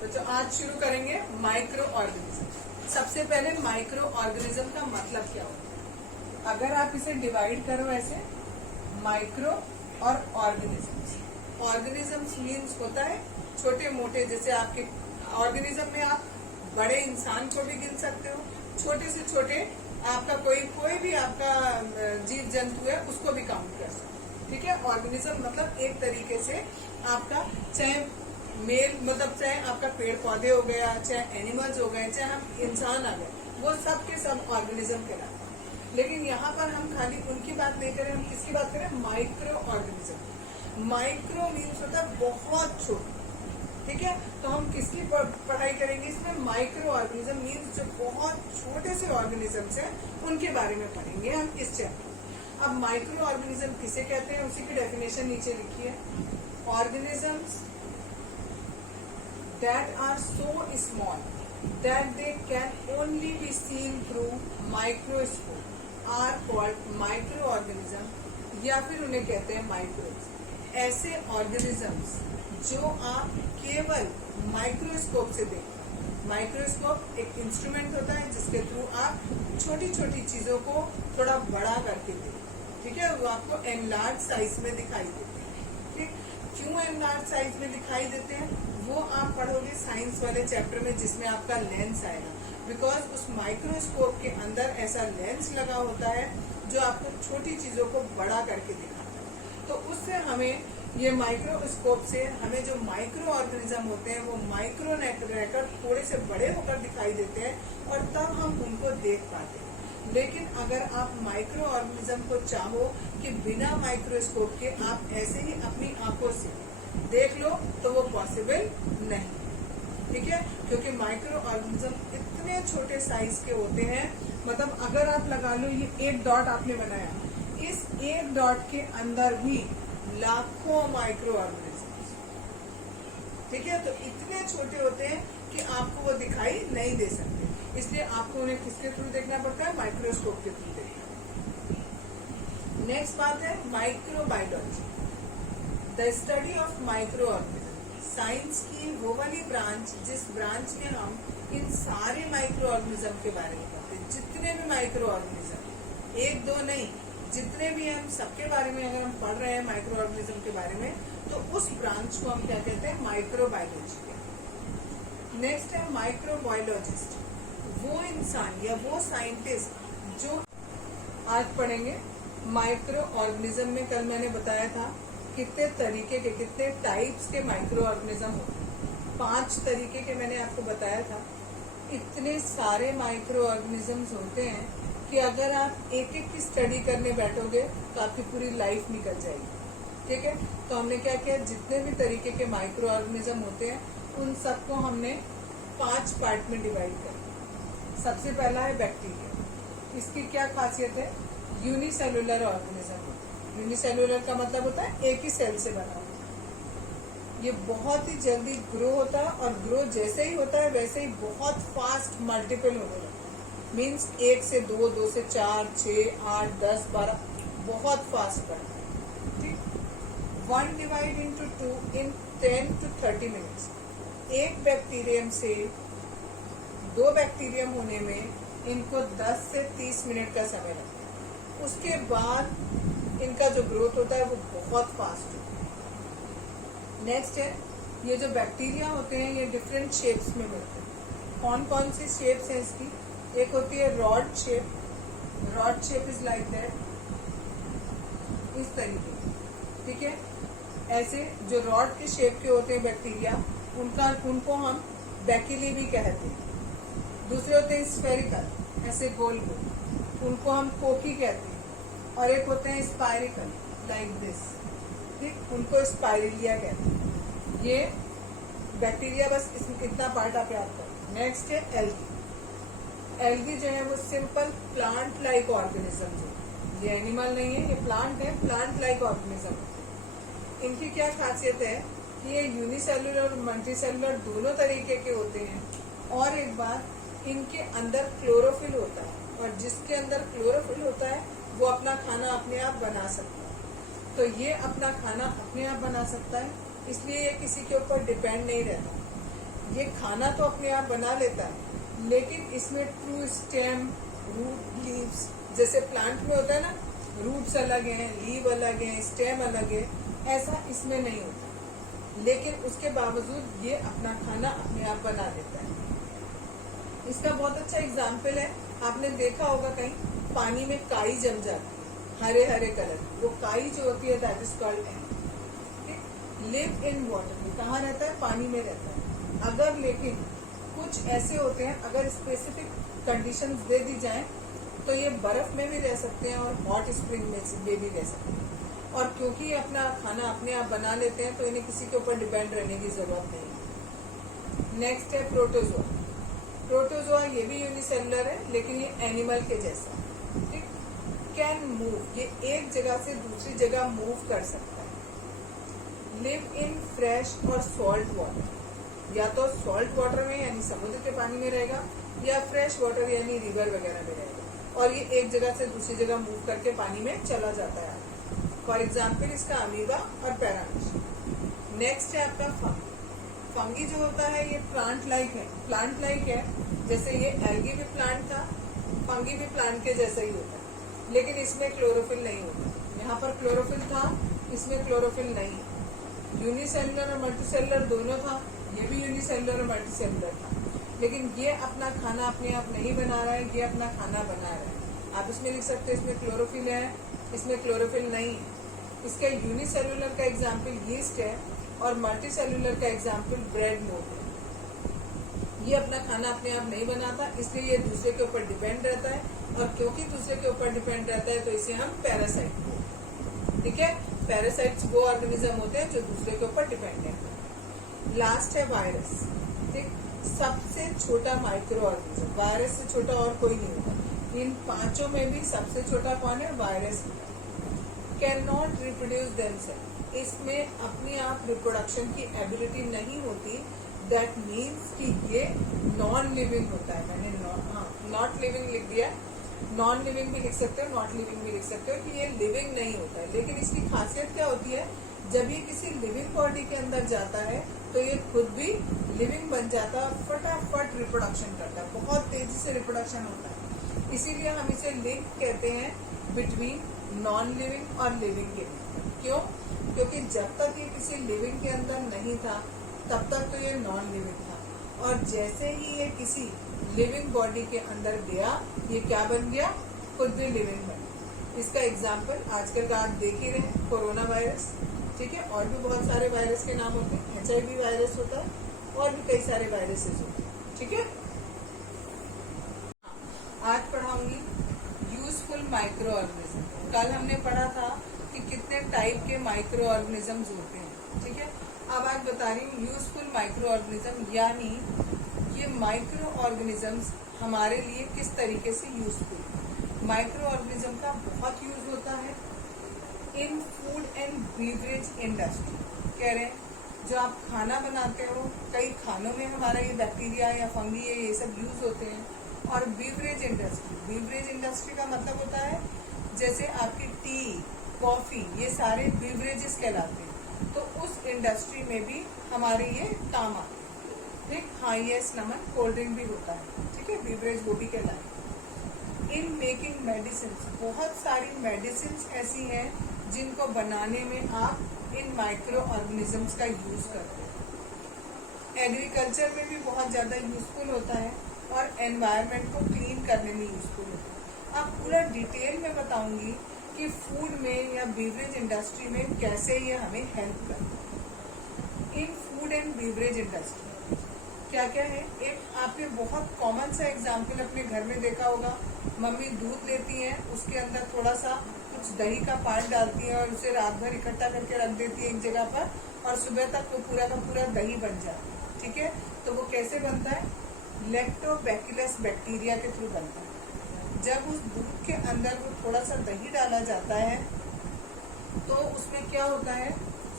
तो आज शुरू करेंगे माइक्रो ऑर्गेनिज्म। सबसे पहले माइक्रो ऑर्गेनिज्म का मतलब क्या होता है। अगर आप इसे डिवाइड करो ऐसे, माइक्रो और ऑर्गेनिजम्स। ऑर्गेनिजम्स मीन्स होता है छोटे मोटे, जैसे आपके ऑर्गेनिज्म में आप बड़े इंसान को भी गिन सकते हो, छोटे से छोटे आपका कोई भी आपका जीव जंतु है उसको भी काउंट कर सकते हो। ठीक है, ऑर्गेनिज्म मतलब एक तरीके से आपका चाहे मेल मतलब चाहे आपका पेड़ पौधे हो गया, चाहे एनिमल्स हो गए, चाहे हम इंसान आ गए, वो सब के सब ऑर्गेनिज्म कहलाते हैं। लेकिन यहाँ पर हम खाली उनकी बात नहीं करें, हम किसकी बात करें, माइक्रो ऑर्गेनिज्म। माइक्रो मीन्स होता है बहुत छोटा। ठीक है, तो हम किसकी पढ़ाई करेंगे इसमें, माइक्रो ऑर्गेनिज्म मीन्स जो बहुत छोटे से ऑर्गेनिजम्स हैं उनके बारे में पढ़ेंगे हम इस चैप्टर। अब माइक्रो ऑर्गेनिज्म किसे कहते हैं उसी की डेफिनेशन नीचे लिखी है। Organisms that are so small that they can only be seen through microscope are called microorganism, या फिर उन्हें कहते हैं माइक्रोब्स। ऐसे ऑर्गेनिजम्स जो आप केवल माइक्रोस्कोप से देखते हैं। माइक्रोस्कोप एक इंस्ट्रूमेंट होता है जिसके थ्रू आप छोटी छोटी चीजों को थोड़ा बड़ा करके देखते। ठीक है, वो आपको एनलार्ज साइज में दिखाई देते हैं। ठीक, क्यों एनलार्ज साइज में दिखाई देते हैं वो आप पढ़ोगे साइंस वाले चैप्टर में, जिसमें आपका लेंस आएगा। बिकॉज उस माइक्रोस्कोप के अंदर ऐसा लेंस लगा होता है जो आपको छोटी चीजों को बड़ा करके दिखाता है। तो उससे हमें ये माइक्रोस्कोप से हमें जो माइक्रो ऑर्गेनिज्म होते हैं वो माइक्रो रहकर थोड़े से बड़े होकर दिखाई देते हैं और तब हम उनको देख पाते हैं। लेकिन अगर आप माइक्रो ऑर्गेनिज्म को चाहो कि बिना माइक्रोस्कोप के आप ऐसे ही अपनी आंखों से देख लो तो वो पॉसिबल नहीं। ठीक है, क्योंकि माइक्रो ऑर्गेनिज्म इतने छोटे साइज के होते हैं, मतलब अगर आप लगा लो ये एक डॉट आपने बनाया, इस एक डॉट के अंदर भी लाखों माइक्रो ऑर्गेनिजम्स। ठीक है, तो इतने छोटे होते हैं कि आपको वो दिखाई नहीं दे सकते, इसलिए आपको उन्हें किसके थ्रू देखना पड़ता है, माइक्रोस्कोप के थ्रू देखना। नेक्स्ट बात है microbiology, the study of micro organism. Science की वो वाली ब्रांच जिस ब्रांच में हम इन सारे माइक्रो ऑर्गेनिज्म के बारे में पढ़ते हैं। जितने भी माइक्रो ऑर्गेनिज्म, एक दो नहीं, जितने भी हम सबके बारे में अगर हम पढ़ रहे हैं माइक्रो ऑर्गेनिज्म के बारे में, तो उस ब्रांच को हम क्या कहते हैं, माइक्रोबायोलॉजी। नेक्स्ट है माइक्रोबायोलॉजिस्ट, वो इंसान या वो साइंटिस्ट जो आज पढ़ेंगे माइक्रो ऑर्गेनिज्म में। कल मैंने बताया था कितने तरीके के, कितने टाइप्स के माइक्रो ऑर्गेनिज्म होते हैं, 5 तरीके के मैंने आपको बताया था। इतने सारे माइक्रो ऑर्गेनिजम्स होते हैं कि अगर आप एक एक की स्टडी करने बैठोगे तो आपकी पूरी लाइफ निकल जाएगी। ठीक है, तो हमने क्या किया, जितने भी तरीके के माइक्रो ऑर्गेनिज्म होते हैं उन सबको हमने 5 पार्ट में डिवाइड कर। सबसे पहला है बैक्टीरिया। इसकी क्या खासियत है, यूनिसेलुलर ऑर्गेनिज्म होता है। यूनिसेलुलर का मतलब होता है एक ही सेल से बना हुआ। ये बहुत ही जल्दी ग्रो होता है और ग्रो जैसे ही होता है वैसे ही बहुत फास्ट मल्टीपल होने लगता है। मीन्स 1 से 2, 2 से 4, 6, 8, 10, 12, बहुत फास्ट बढ़ता है। ठीक, 1 divide into 2 in 10 to 30 minutes. एक बैक्टीरियम से 2 बैक्टीरियम होने में इनको 10 से 30 मिनट का समय लगता है। उसके बाद इनका जो ग्रोथ होता है वो बहुत फास्ट होता है। नेक्स्ट है, ये जो बैक्टीरिया होते हैं ये डिफरेंट शेप्स में मिलते हैं। कौन कौन सी शेप्स हैं इसकी, एक होती है rod shape. Rod shape is like that, इस तरीके से। ठीक है, ऐसे जो रॉड के शेप के होते हैं बैक्टीरिया, उनको हम बैकिली भी कहते हैं। दूसरे होते हैं स्फेरिकल, ऐसे गोल गोल, उनको हम कोकी कहते हैं। और एक होते हैं स्पाइरिकल लाइक दिस, ठीक, उनको स्पाइरिलिया कहते हैं। ये बैक्टीरिया, बस इतना पार्ट आप याद करें। नेक्स्ट है एल्गी। एल्गी जो है वो सिंपल प्लांट लाइक ऑर्गेनिज्म है, ये एनिमल नहीं है, ये प्लांट है, प्लांट लाइक ऑर्गेनिज्म है। इनकी क्या खासियत है कि ये यूनिसेलुलर और मल्टीसेलुलर दोनों तरीके के होते हैं। और एक बात, इनके अंदर क्लोरोफिल होता है, और जिसके अंदर क्लोरोफिल होता है वो अपना खाना अपने आप बना सकता है। तो ये अपना खाना अपने आप बना सकता है, इसलिए ये किसी के ऊपर डिपेंड नहीं रहता। ये खाना तो अपने आप बना लेता है, लेकिन इसमें ट्रू स्टेम, रूट, लीव्स, जैसे प्लांट में होता है ना, रूट्स अलग हैं, लीव अलग हैं, स्टेम अलग है, ऐसा इसमें नहीं होता। लेकिन उसके बावजूद ये अपना खाना अपने आप बना लेता है। इसका बहुत अच्छा एग्जाम्पल है, आपने देखा होगा कहीं पानी में काई जम जाती है, हरे हरे कलर, वो काई जो होती है that is called ant. Live in water में कहाँ रहता है? पानी में रहता है। अगर लेकिन कुछ ऐसे होते हैं, अगर स्पेसिफिक कंडीशंस दे दी जाएं तो ये बर्फ में भी रह सकते हैं और हॉट स्प्रिंग में भी रह सकते हैं। और क्योंकि ये अपना खाना अपने आप बना लेते हैं तो इन्हें किसी के ऊपर डिपेंड रहने की जरूरत नहीं। नेक्स्ट है प्रोटोजोआ। प्रोटोजोआ ये भी यूनिसेलुलर है, लेकिन ये एनिमल के जैसा है, ठीक। कैन मूव, ये एक जगह से दूसरी जगह मूव कर सकता है। लिव इन फ्रेश और सॉल्ट वाटर, या तो सॉल्ट वाटर में यानी समुद्र के पानी में रहेगा, या फ्रेश वाटर यानी रिवर वगैरह में रहेगा, और ये एक जगह से दूसरी जगह मूव करके पानी में चला जाता है। फॉर एग्जाम्पल इसका अमीबा और पैरामीशियम। नेक्स्ट है आपका फंगी। फंगी जो होता है ये प्लांट लाइक है, प्लांट लाइक है, जैसे ये एल्गी भी प्लांट था, फंगी भी प्लांट के जैसा ही होता है, लेकिन इसमें क्लोरोफिल नहीं होता। यहाँ पर क्लोरोफिल था, इसमें क्लोरोफिल नहीं है। यूनिसेलुलर और मल्टीसेलुलर दोनों था, ये भी यूनिसेलुलर और मल्टीसेलुलर था, लेकिन ये अपना खाना अपने आप नहीं बना रहा है, ये अपना खाना बना रहा है। आप इसमें लिख सकते हैं इसमें क्लोरोफिल है, इसमें क्लोरोफिल नहीं है। इसका यूनिसेलुलर का एग्जाम्पल यीस्ट है और मल्टीसेलुलर का एग्जाम्पल ब्रेड मोल्ड है। ये अपना खाना अपने आप नहीं बनाता, इसलिए ये दूसरे के ऊपर डिपेंड रहता है, और क्योंकि दूसरे के ऊपर डिपेंड रहता है तो इसे हम पैरासाइट बोलते हैं, ठीक है। पैरासाइट्स वो ऑर्गेनिज्म होते हैं जो दूसरे के ऊपर डिपेंड है। लास्ट है वायरस, ठीक। सबसे छोटा माइक्रो ऑर्गेनिज्म, वायरस से छोटा और कोई नहीं होता। इन पांचों में भी सबसे छोटा कौन है? Virus. Can not reproduce themselves, इसमें अपने आप रिप्रोडक्शन की एबिलिटी नहीं होती। दैट मीन्स कि ये नॉन लिविंग होता है। मैंने नॉट लिविंग लिख दिया, नॉन लिविंग भी लिख सकते हो, नॉट लिविंग भी लिख सकते हो कि ये लिविंग नहीं होता है। लेकिन इसकी खासियत क्या होती है? जब ये किसी लिविंग बॉडी के अंदर जाता है तो ये खुद भी लिविंग बन जाता है, फटाफट रिप्रोडक्शन करता है, बहुत तेजी से रिप्रोडक्शन होता है। इसीलिए हम इसे लिंक कहते हैं बिटवीन नॉन लिविंग और लिविंग के। क्यों? क्योंकि जब तक ये किसी लिविंग के अंदर नहीं था तब तक तो ये नॉन लिविंग था, और जैसे ही ये किसी लिविंग बॉडी के अंदर गया ये क्या बन गया? खुद भी लिविंग बन गया। इसका एग्जाम्पल आजकल का आप देख ही रहे हैं, कोरोना वायरस, ठीक है। और भी बहुत सारे वायरस के नाम होते हैं, HIV वायरस होता है, और भी कई सारे वायरसेस होते हैं, ठीक है। आज पढ़ाऊंगी यूजफुल माइक्रो ऑर्गेनिज्म। कल हमने पढ़ा था कि कितने टाइप के माइक्रो ऑर्गेनिजम्स होते हैं, ठीक है। अब आज बता रही हूँ यूजफुल माइक्रो ऑर्गेनिज्म, यानी ये माइक्रो ऑर्गेनिजम्स हमारे लिए किस तरीके से यूजफुल। माइक्रो ऑर्गेनिज्म का बहुत यूज होता है इन फूड एंड बीवरेज इंडस्ट्री। कह रहे हैं जो आप खाना बनाते हो, कई खानों में हमारा ये बैक्टीरिया या फंगी है, ये सब यूज होते हैं। और बीवरेज इंडस्ट्री, बीवरेज इंडस्ट्री का मतलब होता है जैसे आपकी टी, कॉफी, ये सारे बीवरेजेस कहलाते हैं, तो उस इंडस्ट्री में भी हमारे ये काम आते हैं, ठीक। हाँ, यस, नमन, कोल्ड ड्रिंक भी होता है, ठीक है, बीवरेज वो भी कहलाते। इन मेकिंग मेडिसिन, बहुत सारी मेडिसिन ऐसी हैं जिनको बनाने में आप इन माइक्रो ऑर्गेनिजम्स का यूज करते हैं। एग्रीकल्चर में भी बहुत ज्यादा यूजफुल होता है, और एनवायरनमेंट को क्लीन करने में यूजफुल होता है। अब पूरा डिटेल में बताऊंगी कि फूड में या बीवरेज इंडस्ट्री में कैसे ये हमें हेल्प करता है। इन फूड एंड बीवरेज इंडस्ट्री क्या क्या है? एक आपने बहुत कॉमन सा एग्जाम्पल अपने घर में देखा होगा, मम्मी दूध लेती हैं, उसके अंदर थोड़ा सा कुछ दही का पार्ट डालती है और उसे रात भर इकट्ठा करके रख देती है एक जगह पर, और सुबह तक वो पूरा का पूरा दही बन जाता है, ठीक है। तो वो कैसे बनता है? लैक्टोबैसिलस बैक्टीरिया के थ्रू बनता है। जब उस दूध के अंदर वो थोड़ा सा दही डाला जाता है तो उसमें क्या होता है?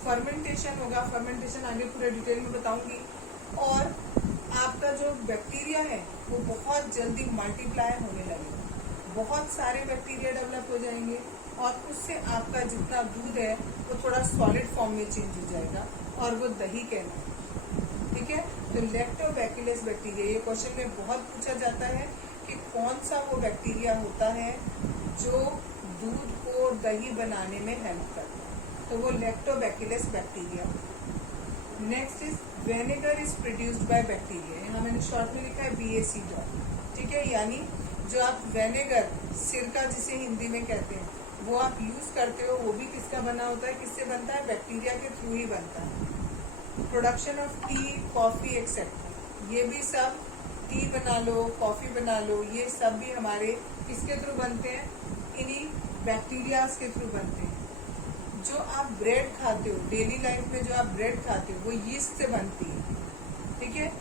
फर्मेंटेशन होगा। फर्मेंटेशन आगे पूरे डिटेल में बताऊंगी। और आपका जो बैक्टीरिया है वो बहुत जल्दी मल्टीप्लाई होने लगेगा, बहुत सारे बैक्टीरिया डेवलप हो जाएंगे, और उससे आपका जितना दूध है वो थोड़ा सॉलिड फॉर्म में चेंज हो जाएगा, और वो दही कहलाएगा। ठीक है। तो लैक्टोबैसिलस बैक्टीरिया, ये क्वेश्चन में बहुत पूछा जाता है कि कौन सा वो बैक्टीरिया होता है जो दूध को दही बनाने में हेल्प करता है, तो वो lactobacillus bacteria. Next is vinegar is produced by bacteria, यहाँ मैंने शॉर्ट में लिखा है BAC डॉट, ठीक है। यानी जो आप विनेगर, सिरका जिसे हिंदी में कहते हैं, वो आप यूज करते हो, वो भी किसका बना होता है, किससे बनता है, बैक्टीरिया के थ्रू ही बनता है। Production of T, coffee etcetera, ये भी सब टी बना लो, कॉफी बना लो, ये सब भी हमारे किसके थ्रू बनते हैं, इन्हीं बैक्टीरियाज के थ्रू बनते हैं। जो आप ब्रेड खाते हो, डेली लाइफ में जो आप ब्रेड खाते हो, वो यीस्ट से बनती है, ठीक है।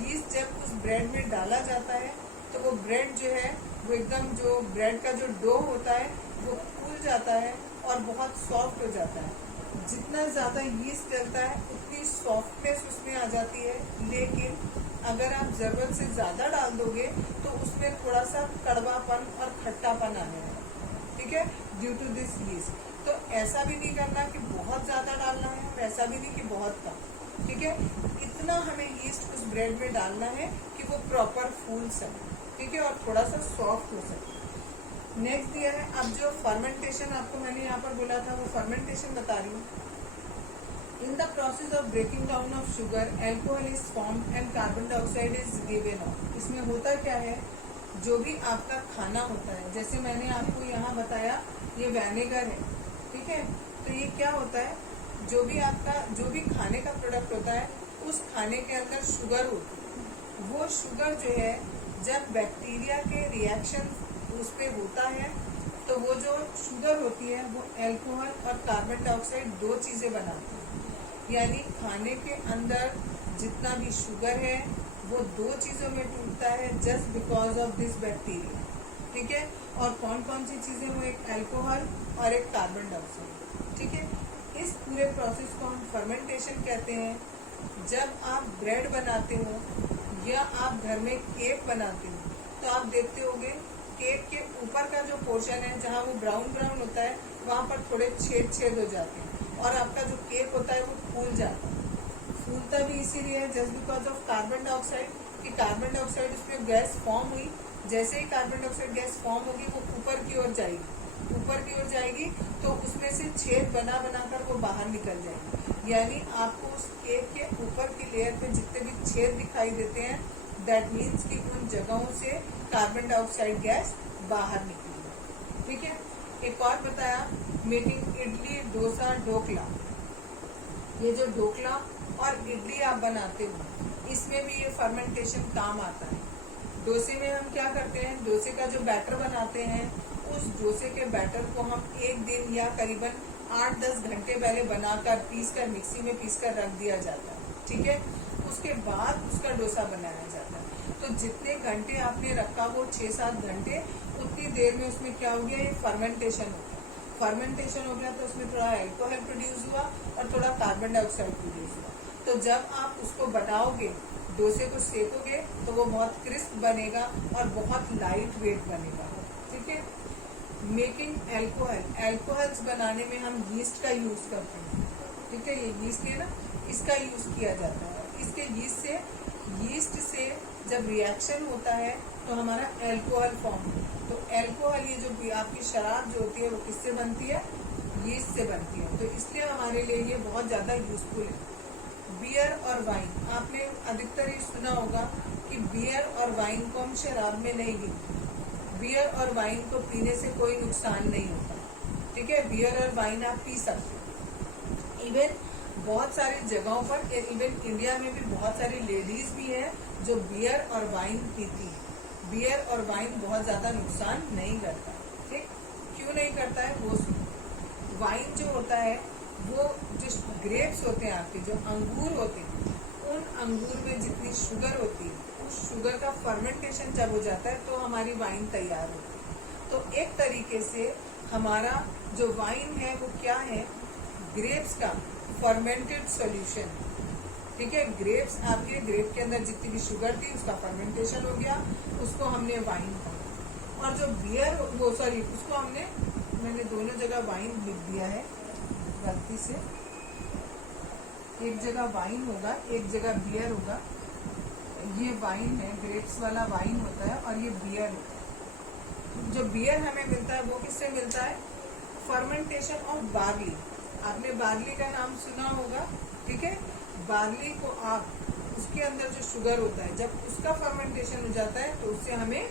यीस्ट जब उस ब्रेड में डाला जाता है तो वो ब्रेड जो है वो एकदम, जो ब्रेड का जो डो होता है वो फूल जाता है और बहुत सॉफ्ट हो जाता है। जितना ज्यादा यीस्ट डलता है उतनी सॉफ्टनेस उसमें आ जाती है, लेकिन अगर आप जरूरत से ज्यादा डाल दोगे तो उसमें थोड़ा सा कड़वापन और खट्टापन आने लगेगा, ठीक है, ड्यू टू दिस यीस्ट। तो ऐसा भी नहीं करना कि बहुत ज्यादा डालना है, वैसा भी नहीं कि बहुत कम, ठीक है। इतना हमें यीस्ट उस ब्रेड में डालना है कि वो प्रॉपर फूल सके, ठीक है, और थोड़ा सा सॉफ्ट हो सके। नेक्स्ट दिया है, अब जो फर्मेंटेशन आपको मैंने यहाँ पर बोला था, वो फर्मेंटेशन बता रही हूँ। In the process of breaking down of sugar, alcohol is formed and carbon dioxide is given off. इसमें होता क्या है, जो भी आपका खाना होता है, जैसे मैंने आपको यहाँ बताया ये विनेगर है, ठीक है, तो ये क्या होता है, जो भी आपका, जो भी खाने का प्रोडक्ट होता है, उस खाने के अंदर शुगर होती है। वो शुगर जो है, जब बैक्टीरिया के रिएक्शन उस पे होता है, तो वो जो शुगर होती है वो अल्कोहल और कार्बन डाइऑक्साइड दो चीजें बनाती है। यानी खाने के अंदर जितना भी शुगर है वो दो चीजों में टूटता है, just because of this bacteria, ठीक है। और कौन कौन सी चीजें, वो एक अल्कोहल और एक कार्बन डाइऑक्साइड, ठीक है। इस पूरे प्रोसेस को हम फर्मेंटेशन कहते हैं। जब आप ब्रेड बनाते हो या आप घर में केक बनाते हो, तो आप देखते होगे केक के ऊपर का जो पोर्शन है, जहाँ वो ब्राउन ब्राउन होता है, वहाँ पर थोड़े छेद छेद हो जाते हैं और आपका जो केक होता है वो फूल जाता है। फूलता भी इसीलिए है just because of carbon dioxide, कि कार्बन डाइऑक्साइड उसमें गैस फॉर्म हुई, जैसे ही कार्बन डाइऑक्साइड गैस फॉर्म होगी वो ऊपर की ओर जाएगी, ऊपर की ओर जाएगी तो उसमें से छेद बना बनाकर वो बाहर निकल जाएगी। यानी आपको उस केक के ऊपर की लेयर पे जितने भी छेद दिखाई देते हैं, दैट मीन्स कि उन जगहों से कार्बन डाइऑक्साइड गैस बाहर निकली, ठीक है। एक और बताया, मेकिंग इडली, डोसा, ढोकला, ये जो ढोकला और इडली आप बनाते हो, इसमें भी ये फर्मेंटेशन काम आता है। डोसे में हम क्या करते हैं, डोसे का जो बैटर बनाते हैं, उस डोसे के बैटर को हम एक दिन या करीबन 8-10 घंटे पहले बनाकर पीसकर मिक्सी में पीसकर रख दिया जाता है, ठीक है। उसके बाद उसका डोसा बनाया जाता है। तो जितने घंटे आपने रखा वो 6-7 घंटे, उतनी देर में उसमें क्या हो गया, ये फर्मेंटेशन हो गया। फर्मेंटेशन हो गया तो उसमें थोड़ा अल्कोहल प्रोड्यूस हुआ और थोड़ा कार्बन डाइऑक्साइड प्रोड्यूस हुआ। तो जब आप उसको बनाओगे, डोसे को सेकोगे, तो वो बहुत क्रिस्प बनेगा और बहुत लाइट वेट बनेगा, ठीक है। मेकिंग अल्कोहल, अल्कोहल्स बनाने में हम यीस्ट का यूज करते हैं, ठीक है। ये यीस्ट है ना, इसका यूज किया जाता है। इसके यीस्ट से जब रिएक्शन होता है तो हमारा अल्कोहल फॉर्म होता है। तो अल्कोहल, ये जो आपकी शराब जो होती है वो किससे बनती है, यीस्ट से बनती है। तो इसलिए हमारे लिए ये बहुत ज्यादा यूजफुल है। बियर और वाइन, आपने अधिकतर ये सुना होगा कि बियर और वाइन को हम शराब में नहीं गिनते। बियर और वाइन को पीने से कोई नुकसान नहीं होता, ठीक है। बियर और वाइन आप पी सकते हो। इवन बहुत सारी जगहों पर, इवन इंडिया में भी बहुत सारी लेडीज भी हैं जो बियर और वाइन पीती है। बियर और वाइन बहुत ज्यादा नुकसान नहीं करता, ठीक। क्यों नहीं करता है वो सुनो। वाइन जो होता है वो जो ग्रेप्स होते हैं, आपके जो अंगूर होते हैं, उन अंगूर में जितनी शुगर होती है, उस शुगर का फर्मेंटेशन जब हो जाता है तो हमारी वाइन तैयार होती है। तो एक तरीके से हमारा जो वाइन है वो क्या है, ग्रेप्स का फर्मेंटेड सॉल्यूशन, ठीक है। ग्रेप्स, आपके ग्रेप के अंदर जितनी भी शुगर थी उसका फर्मेंटेशन हो गया, उसको हमने वाइन कहा। और जो बियर, वो सॉरी, उसको हमने, मैंने दोनों जगह वाइन लिख दिया है गलती से, एक जगह वाइन होगा, एक जगह बियर होगा। ये वाइन है, ग्रेप्स वाला वाइन होता है, और ये बियर होता है। जो बियर हमें मिलता है वो किससे मिलता है? Fermentation of barley. आपने बार्ली का नाम सुना होगा, ठीक है। बार्ली को आप, उसके अंदर जो शुगर होता है, जब उसका फर्मेंटेशन हो जाता है तो उससे हमें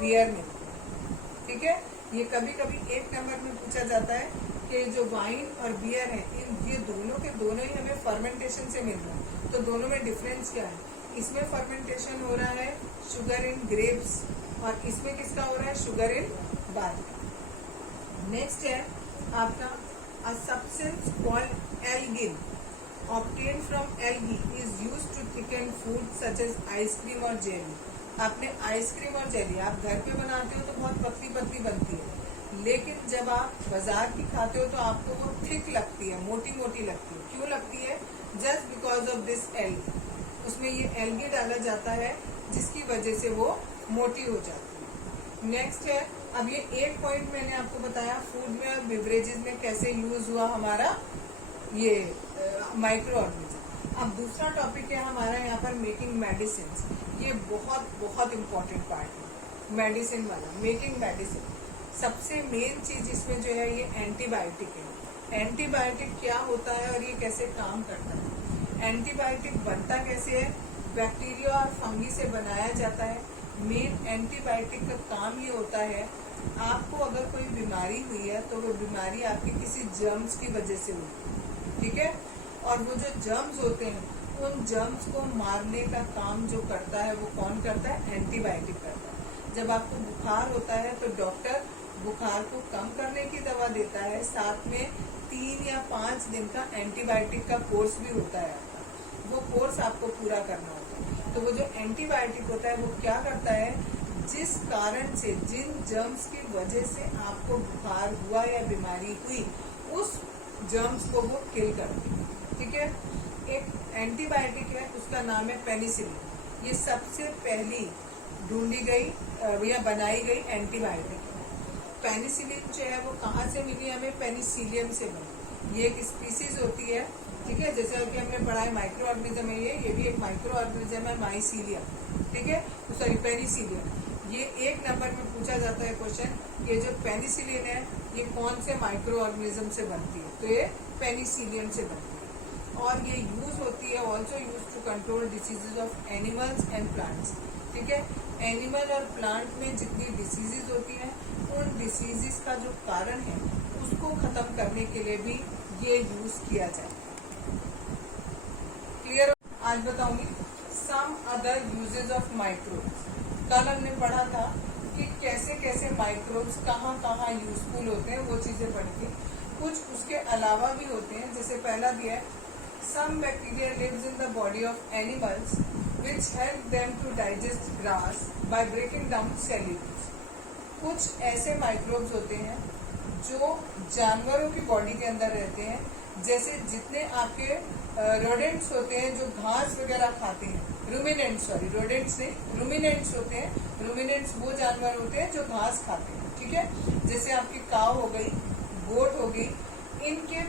बियर मिलता है, ठीक है। ये कभी कभी एक नंबर में पूछा जाता है कि जो वाइन और बियर है, ये दोनों के दोनों ही हमें फर्मेंटेशन से मिल रहा है, तो दोनों में डिफरेंस क्या है? इसमें फर्मेंटेशन हो रहा है शुगर इन ग्रेप्स, और इसमें किसका हो रहा है? Sugar in barley. नेक्स्ट है आपका a substance called algin obtained from algae is used to thicken food such as ice cream और जेली। आपने आइसक्रीम और जेली आप घर पे बनाते हो तो बहुत पतली पतली बनती है, लेकिन जब आप बाजार की खाते हो तो आपको वो थिक लगती है, मोटी मोटी लगती है। क्यों लगती है? Just because of this algae. उसमें ये एल्गी डाला जाता है जिसकी वजह से वो मोटी हो जाती है। नेक्स्ट है, अब ये एक पॉइंट मैंने आपको बताया फूड में और बिवरेजेस में कैसे यूज हुआ हमारा ये माइक्रो ऑर्गेनिज्म। अब दूसरा टॉपिक है हमारा यहाँ पर मेकिंग मेडिसिन। ये बहुत बहुत इम्पोर्टेंट पार्ट है मेडिसिन वाला, मेकिंग मेडिसिन। सबसे मेन चीज इसमें जो है ये एंटीबायोटिक है। एंटीबायोटिक क्या होता है और ये कैसे काम करता है? एंटीबायोटिक बनता कैसे है? बैक्टीरिया और फंगी से बनाया जाता है। मेन एंटीबायोटिक का काम ये होता है, आपको अगर कोई बीमारी हुई है तो वो बीमारी आपकी किसी जर्म्स की वजह से हुई, ठीक है। और वो जो जर्म्स होते हैं उन जर्म्स को मारने का काम जो करता है वो कौन करता है? एंटीबायोटिक करता है। जब आपको बुखार होता है तो डॉक्टर बुखार को कम करने की दवा देता है, साथ में 3 या 5 दिन का एंटीबायोटिक का कोर्स भी होता है आपका, वो कोर्स आपको पूरा करना होता है। तो वो जो एंटीबायोटिक होता है वो क्या करता है? जिस कारण से, जिन जर्म्स की वजह से आपको बुखार हुआ या बीमारी हुई, उस जर्म्स को वो किल करती है, ठीक है। एक एंटीबायोटिक है, उसका नाम है पेनिसिलिन। ये सबसे पहली ढूंढी गई या बनाई गई एंटीबायोटिक है। पेनिसिलिन जो है वो कहाँ से मिली हमें? पेनिसिलियम से मिली। ये एक स्पीसीज होती है, ठीक है। जैसे कि हमने पढ़ा है माइक्रो ऑर्गेनिज्म है, ये भी एक माइक्रो ऑर्गेनिज्म है, माइसीलियम, ठीक है। Sorry, Penicillium. ये एक नंबर में पूछा जाता है क्वेश्चन कि जो पेनिसिलिन है ये कौन से माइक्रो ऑर्गेनिज्म से बनती है? तो ये पेनिसिलियम से बनती है, और ये यूज होती है also use to control diseases of animals and plants, ठीक है। एनिमल और प्लांट में जितनी डिसीजेज होती हैं उन डिसीजेज का जो कारण है उसको खत्म करने के लिए भी ये यूज किया जाता है। क्लियर? आज बताऊंगी some other uses of microbes. कल हमने पढ़ा था कि कैसे कैसे माइक्रोब्स कहाँ कहाँ यूजफुल होते हैं, वो चीजें पढ़ी थी। कुछ उसके अलावा भी होते हैं, जैसे पहला दिया है some bacteria lives in the body of animals which help them to digest grass by breaking down cellulose. कुछ ऐसे माइक्रोब्स होते हैं जो जानवरों की बॉडी के अंदर रहते हैं, जैसे जितने आपके रोडेंट्स होते हैं जो घास वगैरह खाते हैं, रूमिनेंट्स, सॉरी रोडेंट्स नहीं, रूमिनेंट्स होते हैं। रूमिनेंट्स वो जानवर होते हैं जो घास खाते हैं, ठीक है। जैसे आपकी काव हो गई, गोट हो गई, इनके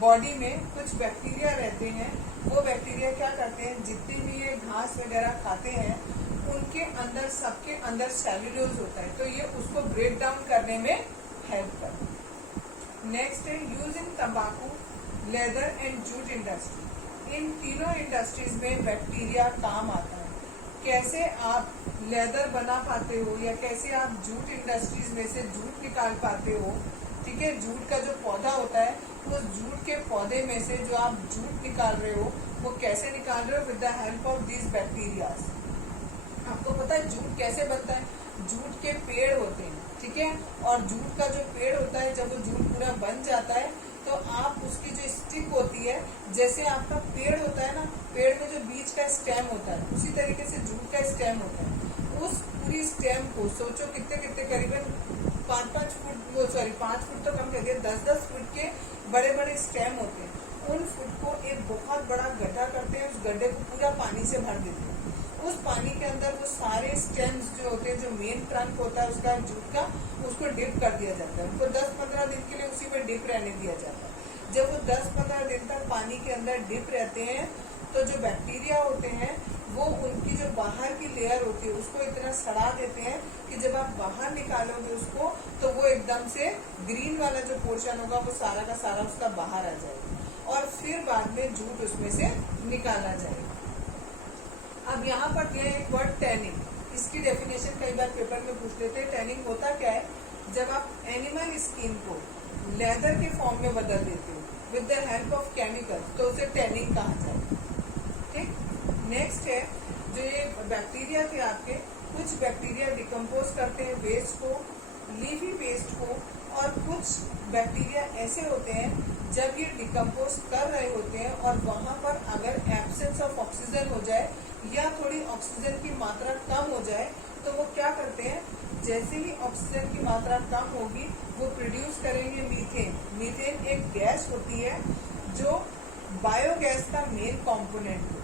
बॉडी में कुछ बैक्टीरिया रहते हैं। वो बैक्टीरिया क्या करते हैं? जितने भी ये घास वगैरह खाते हैं उनके अंदर, सबके अंदर सेल्यूलोज होता है, तो ये उसको ब्रेक डाउन करने में हेल्प करता है। नेक्स्ट है यूज इन तंबाकू, लेदर एंड जूट इंडस्ट्री। इन तीनों इंडस्ट्रीज में बैक्टीरिया काम आता है। कैसे आप लेदर बना पाते हो या कैसे आप जूट इंडस्ट्रीज में से जूट निकाल पाते हो, ठीक है। जूट का जो पौधा होता है उस जूट के पौधे में से जो आप जूट निकाल रहे हो वो कैसे निकाल रहे हो? With the help of these bacterias. आपको पता है जूट कैसे बनता है? जूट के पेड़ होते हैं, ठीक है। और जूट का जो पेड़ होता है, जब वो जूट पूरा बन जाता है तो आप उसकी जो स्टिक होती है, जैसे आपका पेड़ होता है ना, पेड़ में जो बीच का स्टेम होता है, उसी तरीके से जूट का स्टेम होता है। उस पूरी स्टेम को सोचो कितने कितने, करीबन 5 फुट तो कम कर दिया, 10 फुट के बड़े बड़े स्टेम होते हैं। उन फुट को एक बहुत बड़ा गड्ढा करते हैं, उस गड्ढे को पूरा पानी से भर देते हैं। उस पानी के अंदर वो सारे स्टेम्स जो होते हैं, जो मेन ट्रंक होता है उसका, जूट का, उसको डिप कर दिया जाता है। उनको 10-15 दिन के लिए उसी में डिप रहने दिया जाता है। जब वो 10-15 दिन तक पानी पानी के अंदर डिप रहते हैं तो जो बैक्टीरिया होते हैं वो उनकी जो बाहर की लेयर होती है उसको इतना सड़ा देते हैं कि जब आप बाहर निकालोगे उसको तो वो एकदम से ग्रीन वाला जो पोर्शन होगा वो सारा का सारा उसका बाहर आ जाएगा और फिर बाद में जूट उसमें से निकाला जाएगा। अब यहाँ पर दिया एक वर्ड टैनिंग, इसकी डेफिनेशन कई बार पेपर में पूछ लेते हैं। टैनिंग होता क्या है? जब आप एनिमल स्किन को लेदर के फॉर्म में बदल देते हो with the help of chemical तो उसे टैनिंग कहा जाएगा। ठीक, नेक्स्ट है जो ये बैक्टीरिया थे आपके, कुछ बैक्टीरिया डिकम्पोज करते हैं वेस्ट को, लीफी वेस्ट को, और कुछ बैक्टीरिया ऐसे होते हैं जब ये डिकम्पोज कर रहे होते हैं और वहां पर अगर एब्सेंस ऑफ ऑक्सीजन हो जाए या थोड़ी ऑक्सीजन की मात्रा कम हो जाए तो वो क्या करते हैं, जैसे ही ऑक्सीजन की मात्रा कम होगी वो प्रोड्यूस करेंगे मीथेन। मीथेन एक गैस होती है जो बायोगैस का मेन कंपोनेंट है।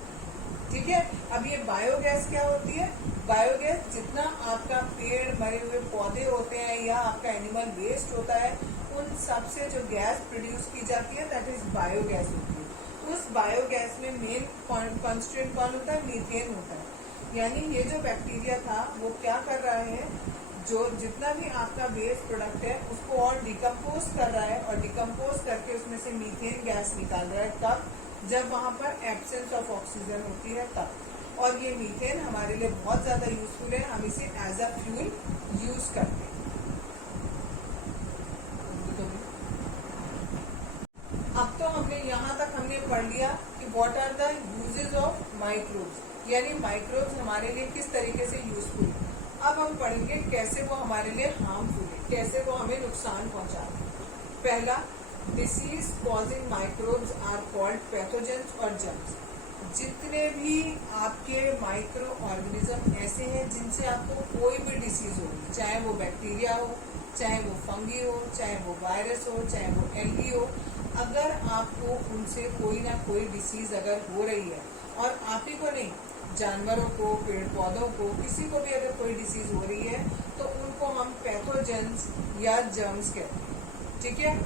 ठीक है, अब ये बायोगैस क्या होती है? बायोगैस जितना आपका पेड़, मरे हुए पौधे होते हैं या आपका एनिमल वेस्ट होता है उन सब से जो गैस प्रोड्यूस की जाती है दैट इज बायोगैस होती है। उस बायोगैस में मेन कॉन्स्टिट्यूएंट कौन होता है? मीथेन होता है। यानी ये जो बैक्टीरिया था वो क्या कर रहा है, जो जितना भी आपका वेस्ट प्रोडक्ट है उसको और डिकम्पोज कर रहा है और डिकम्पोज करके उसमें से मीथेन गैस निकाल रहा है। कब? जब वहां पर एब्सेंस ऑफ ऑक्सीजन होती है तब। और ये मीथेन हमारे लिए बहुत ज्यादा यूजफुल है, हम इसे एज अ फ्यूल यूज करते हैं। अब तो हमने यहाँ तक हमने पढ़ लिया कि what are the uses of microbes, यानी माइक्रोब्स हमारे लिए किस तरीके से यूजफुल है। अब हम पढ़ेंगे कैसे वो हमारे लिए हार्मफुल है, कैसे वो हमें नुकसान पहुंचाते हैं। पहला, disease causing microbes are called pathogens और जर्म्स। जितने भी आपके माइक्रो ऑर्गेनिज्म ऐसे हैं जिनसे आपको कोई भी डिसीज होगी, चाहे वो बैक्टीरिया हो, चाहे वो फंगी हो, चाहे वो वायरस हो, चाहे वो एलगी हो, अगर आपको उनसे कोई ना कोई डिसीज अगर हो रही है और आप ही को नहीं, जानवरों को, पेड़ पौधों को, किसी को भी अगर कोई डिसीज हो रही है तो उनको हम पैथोजेंस या जर्म्स कहते हैं। ठीक है,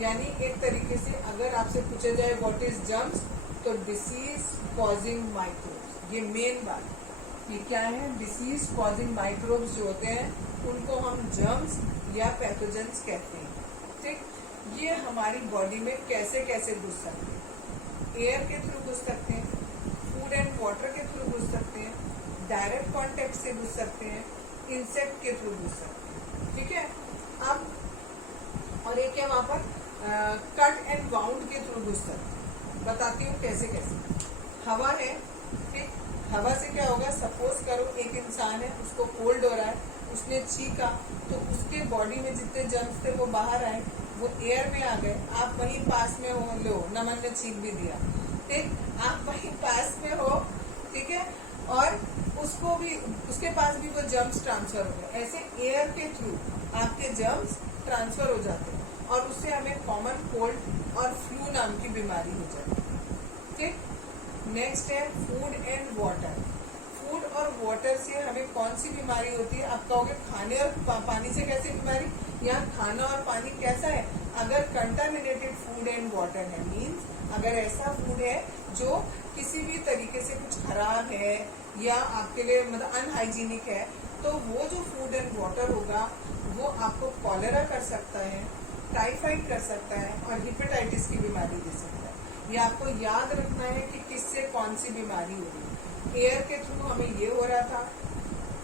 यानी एक तरीके से अगर आपसे पूछा जाए व्हाट इज जर्म्स तो डिसीज कॉजिंग माइक्रोब्स, ये मेन बात। ये क्या है? डिसीज कॉजिंग माइक्रोब्स जो होते हैं उनको हम जर्म्स या पैथोजेंस कहते हैं। ठीक, ये हमारी बॉडी में कैसे कैसे घुस सकते हैं? एयर के थ्रू घुस सकते हैं, फूड एंड वाटर के थ्रू घुस सकते हैं, डायरेक्ट कांटेक्ट से घुस सकते हैं, इंसेक्ट के थ्रू घुस सकते हैं। ठीक है, अब और एक है वहां पर कट एंड बाउंड के थ्रू घुस सकते हैं। बताती हूँ कैसे कैसे। हवा है, ठीक, हवा से क्या होगा, सपोज करो एक इंसान है, उसको कोल्ड हो रहा है, उसने छींका तो उसके बॉडी में जितने जर्म्स थे वो बाहर आए, वो एयर में आ गए। आप वहीं पास में हो, लो नमन ने छींक भी दिया, ठीक, आप वहीं पास में हो, ठीक है, और उसको भी, उसके पास भी वो जर्म्स ट्रांसफर हो गए। ऐसे एयर के थ्रू आपके जर्म्स ट्रांसफर हो जाते हैं और उससे हमें कॉमन कोल्ड और फ्लू नाम की बीमारी हो जाती है। ठीक, नेक्स्ट है फूड एंड वाटर। फूड और वाटर से हमें कौन सी बीमारी होती है? आप कहोगे खाने और पानी से कैसी बीमारी? यहाँ खाना और पानी कैसा है? अगर कंटामिनेटेड फूड एंड वाटर है, मीन्स अगर ऐसा फूड है जो किसी भी तरीके से कुछ खराब है या आपके लिए मतलब अनहाइजीनिक है, तो वो जो फूड एंड वाटर होगा वो आपको कॉलेरा कर सकता है, टाइफाइड कर सकता है और हेपेटाइटिस की बीमारी दे सकता है। ये आपको याद रखना है कि किससे कौन सी बीमारी हो रही है। एयर के थ्रू हमें ये हो रहा था,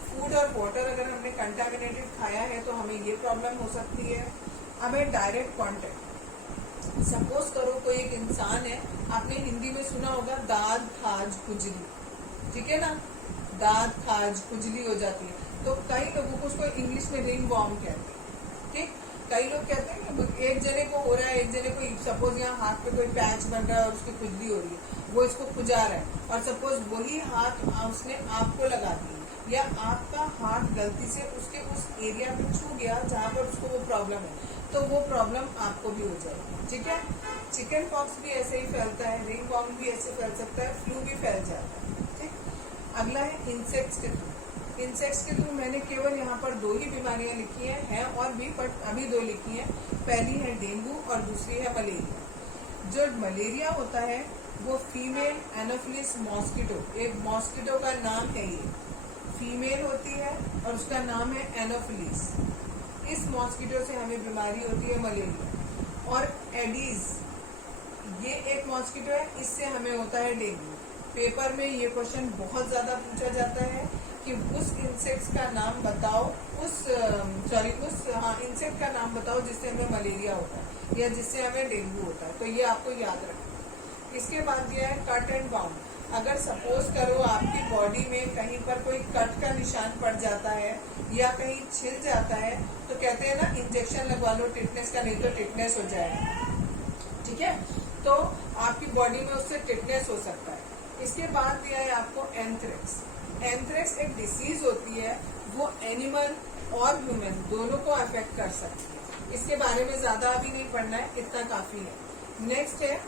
फूड और वाटर अगर हमने कंटामिनेटेड खाया है तो हमें ये प्रॉब्लम हो सकती है। अब है डायरेक्ट कांटेक्ट। सपोज करो कोई एक इंसान है, आपने हिंदी में सुना होगा दाद खाज खुजली, ठीक है ना, दाद खाज खुजली हो जाती है, तो कई लोगों को उसको इंग्लिश में रिंग वॉर्म कहते हैं। ठीक, कई लोग कहते हैं कि एक जने को हो रहा है, एक जने को, सपोज यहाँ हाथ पे कोई पैच बन रहा है और उसकी खुजली हो रही है, वो इसको खुजा रहा है और सपोज वही हाथ उसने आपको लगा दी या आपका हाथ गलती से उसके उस एरिया पे छू गया जहाँ पर उसको वो प्रॉब्लम है, तो वो प्रॉब्लम आपको भी हो जाएगी। ठीक है, चिकन पॉक्स भी ऐसे ही फैलता है, रिंग वॉर्म भी ऐसे फैल सकता है, फ्लू भी फैल जाता है। ठीक, अगला है इंसेक्ट्स के थ्रू। इंसेक्ट्स के थ्रू मैंने केवल यहाँ पर 2 ही बीमारियां लिखी हैं और भी, बट अभी 2 लिखी हैं। पहली है डेंगू और दूसरी है मलेरिया। जो मलेरिया होता है वो फीमेल एनोफिलिस मॉस्किटो, एक मॉस्किटो का नाम है, ये फीमेल होती है और उसका नाम है एनोफिलिस। इस मॉस्किटो से हमें बीमारी होती है मलेरिया। और एडीज, ये एक मॉस्किटो है, इससे हमें होता है डेंगू। पेपर में ये क्वेश्चन बहुत ज्यादा पूछा जाता है कि उस इंसेक्ट का नाम बताओ, उस इंसेक्ट का नाम बताओ जिससे हमें मलेरिया होता है या जिससे हमें डेंगू होता है। तो ये आपको याद रखना। इसके बाद दिया है कट एंड बाउंड। अगर सपोज करो आपकी बॉडी में कहीं पर कोई कट का निशान पड़ जाता है या कहीं छिल जाता है तो कहते हैं ना इंजेक्शन लगवा लो टिटनेस का, नहीं तो टिटनेस हो जाएगा। ठीक है, तो आपकी बॉडी में उससे टिटनेस हो सकता है। इसके बाद दिया है आपको एंथ्रेक्स। एंथ्रेक्स एक डिसीज होती है, वो एनिमल और ह्यूमन दोनों को अफेक्ट कर सकती है। इसके बारे में ज्यादा अभी नहीं पढ़ना है, इतना काफी है। नेक्स्ट है